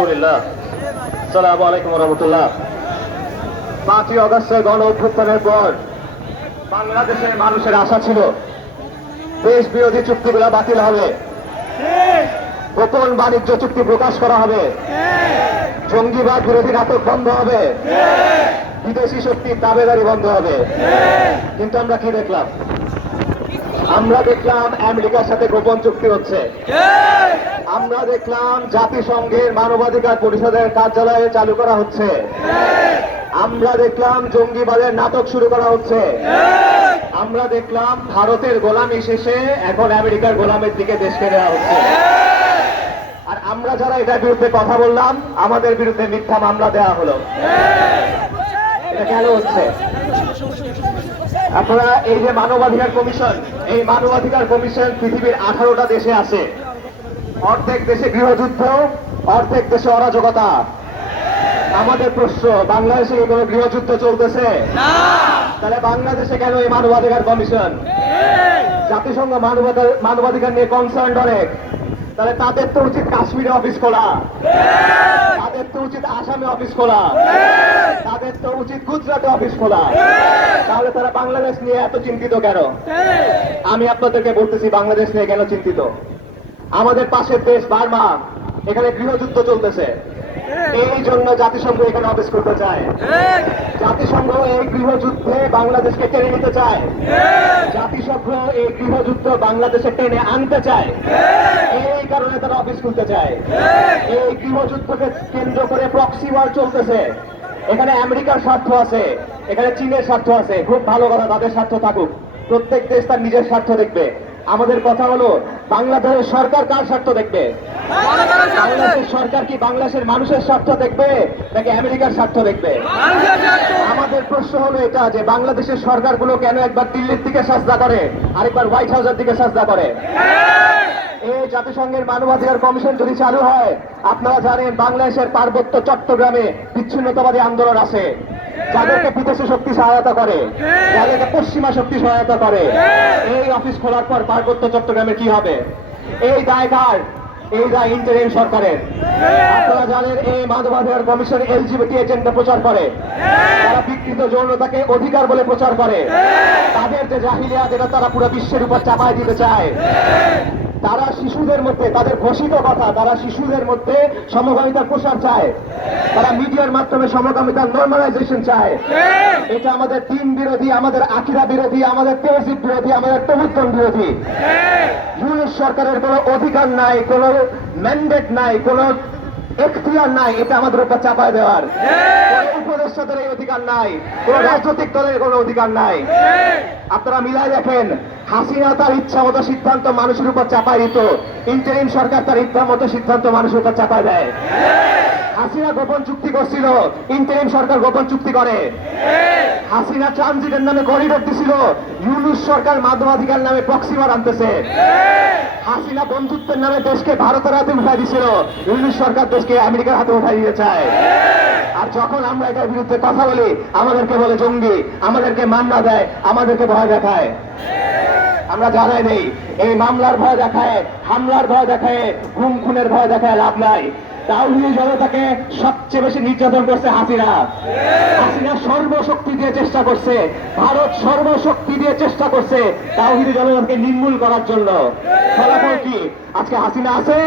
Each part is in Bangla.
রাসূলিল্লাহ। আসসালামু আলাইকুম ওয়া রাহমাতুল্লাহ। 5ই আগস্টের গণ অভ্যুত্থানের পর বাংলাদেশের মানুষের আশা ছিল দেশ বিরোধী চুক্তিগুলো বাতিল হবে, গোপন বাণিজ্য চুক্তি প্রকাশ করা হবে, জঙ্গিবাদ বিরোধী নাটক বন্ধ হবে, বিদেশি শক্তির দাবেদারি বন্ধ হবে। কিন্তু আমরা কি দেখলাম? আমরা দেখলাম আমেরিকার সাথে গোপন চুক্তি হচ্ছে। আমরা দেখলাম জাতিসংঘের মানবাধিকার পরিষদের কার্যালয়ে চালু করা হচ্ছে। আমরা দেখলাম জঙ্গিবাদের নাটক শুরু করা হচ্ছে। আমরা দেখলাম ভারতের গোলামি শেষে এখন আমেরিকার গোলামের দিকে দেশকে নেওয়া হচ্ছে। আর আমরা যারা এটার বিরুদ্ধে কথা বললাম, আমাদের বিরুদ্ধে মিথ্যা মামলা দেওয়া হলো। এটা কেন হচ্ছে? আপনারা এই যে মানবাধিকার কমিশন, এই মানবাধিকার কমিশন পৃথিবীর 18টা দেশে আছে। অর্ধেক দেশে গৃহযুদ্ধ, অর্ধেক দেশে অরাজকতা। আমাদের প্রশ্ন, বাংলাদেশে কি কোনো গৃহযুদ্ধ চলতেছে? তাহলে বাংলাদেশে কেন এই মানবাধিকার কমিশন? জাতিসংঘ মানবাধিকার নিয়ে কনসার্ন অনেক। তাহলে তাদের তো উচিত কাশ্মীরে অফিস খোলা, তাদের তো উচিত আসামে অফিস খোলা, তাদের তো উচিত গুজরাটে অফিস খোলা। তাহলে তারা বাংলাদেশ নিয়ে এত চিন্তিত কেন? আমি আপনাদেরকে বলতেছি বাংলাদেশ নিয়ে কেন চিন্তিত। আমাদের পাশের দেশ বার্মা, এখানে গৃহযুদ্ধ চলতেছে। এই জন্য জাতিসংঘ এখানে অফিস করতে চায়। জাতিসংঘ এই গৃহযুদ্ধে বাংলাদেশকে টেনে নিতে চায়। জাতিসংঘ এই গৃহযুদ্ধ বাংলাদেশে টেনে আনতে চায়। এই কারণে তারা অফিস খুলতে চায়। এই গৃহযুদ্ধকে কেন্দ্র করে প্রক্সি ওয়ার চলতেছে। এখানে আমেরিকার স্বার্থ আছে, এখানে চীনের স্বার্থ আছে। খুব ভালো কথা, তাদের স্বার্থ থাকুক। প্রত্যেক দেশ তার নিজের স্বার্থ দেখবে। আমাদের কথা হলো, বাংলাদেশের সরকার কার স্বার্থ দেখবে? বাংলাদেশের সরকার কি বাংলাদেশের মানুষের স্বার্থ দেখবে নাকি আমেরিকার স্বার্থ দেখবে? আমাদের প্রশ্ন হলো এটা যে বাংলাদেশের সরকারগুলো কেন একবার দিল্লির দিকে সাজদা করে, আরেকবার হোয়াইট হাউসের দিকে সাজদা করে? এই জাতিসংঘের মানবাধিকার কমিশন যদি চালু হয়, আপনারা জানেন বাংলাদেশের পার্বত্য চট্টগ্রামে বিচ্ছিন্নতাবাদী আন্দোলন আছে, যাদেরকে বিদেশি শক্তি সহায়তা করে, যাদেরকে পশ্চিমা শক্তি সহায়তা করে। এই অফিস খোলার পর পার্বত্য চট্টগ্রামে কি হবে? এই দায় কার? এই দায় ইন্টারিম সরকারের। আপনারা জানেন এই মানবাধিকার কমিশন এলজিবিটি এজেন্ডা প্রচার করে, তারা বিকৃত যৌনতাকে অধিকার বলে প্রচার করে। তাদের যে জাহিলিয়াত, এটা তারা পুরো বিশ্বের উপর চাপায় দিতে চায়। তারা শিশুদের মধ্যে, তাদের ঘোষিত কথা, তারা শিশুদের মধ্যে সমকামিতার প্রসার চায়। তারা মিডিয়ার মাধ্যমে সমকামিতার নর্মালাইজেশন চায়। এটা আমাদের দিন বিরোধী, আমাদের আকিরা বিরোধী, আমাদের তেহজিব বিরোধী, আমাদের প্রবর্তন বিরোধী। ইউনিশ সরকারের কোনো অধিকার নাই, কোনো ম্যান্ডেট নাই, কোনো এখতিয়ার নাই এটা আমাদের উপর চাপায় দেওয়ার। উপদেষ্টাদের এই অধিকার নাই, কোন রাজনৈতিক দলের কোনো অধিকার নাই। আপনারা মিলাই দেখেন, হাসিনা তার ইচ্ছা মতো সিদ্ধান্ত মানুষের উপর চাপায় দিত, ইন্টারিম সরকার তার ইচ্ছা মতো সিদ্ধান্ত মানুষের উপর চাপায় দেয়। হাসিনা গোপন চুক্তি করছিল, ইন্টারিম সরকার গোপন চুক্তি করে। হাসিনা ট্রানজিটের নামে করিডোর দিছিল, ইউনুস সরকার মানবাধিকার নামে প্রক্সি ওয়ার আনতেছে। হাসিনা বন্ধুত্বের নামে দেশকে ভারতের হাতে উঠাই দিছিল, ইউনুস সরকার দেশকে আমেরিকার হাতে উঠাই দিতে চায়। আর যখন আমরা এটার বিরুদ্ধে কথা বলি, আমাদেরকে বলে জঙ্গি, আমাদেরকে মামলা দেয়, আমাদেরকে ভয় দেখায়। আমরা জানাই নেই, এই মামলার ভয় দেখায়, হামলার ভয় দেখায়, গুম খুনের ভয় দেখায় লাভ নাই। তাওহীদি জনতাকে সবচেয়ে বেশি নির্যাতন করছে হাসিনা। হাসিনা সর্বশক্তি দিয়ে চেষ্টা করছে, ভারত সর্বশক্তি দিয়ে চেষ্টা করছে তাওহীদি জনতাকে নির্মূল করার জন্য। ফলাফল কি? আজকে হাসিনা আছে?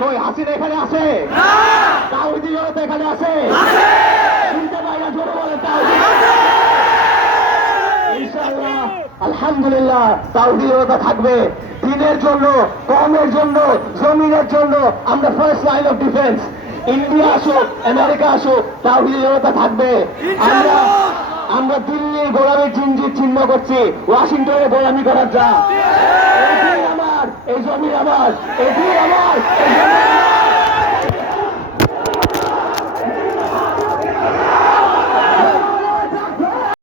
কই হাসিনা এখানে আছে? তাওহীদি জনতা এখানে আছে? শুনতে পাই না, জোরে বলেন তাওহীদি। ইনশাআল্লাহ, আলহামদুলিল্লাহ, তাওহীদি জনতা থাকবে দিনের জন্য, কওমের জন্য, জমিনের জন্য। আমরা first line of defence. India আসুক, আমেরিকা আসুক, তাওহীদি জনতা থাকবে। আমরা দিল্লির গোলামীর জিনজির চিহ্ন করছি, ওয়াশিংটনে গোলামি করার যা। এই আমার, এই জমি আমার, এটি আমার, এই জমি আমার।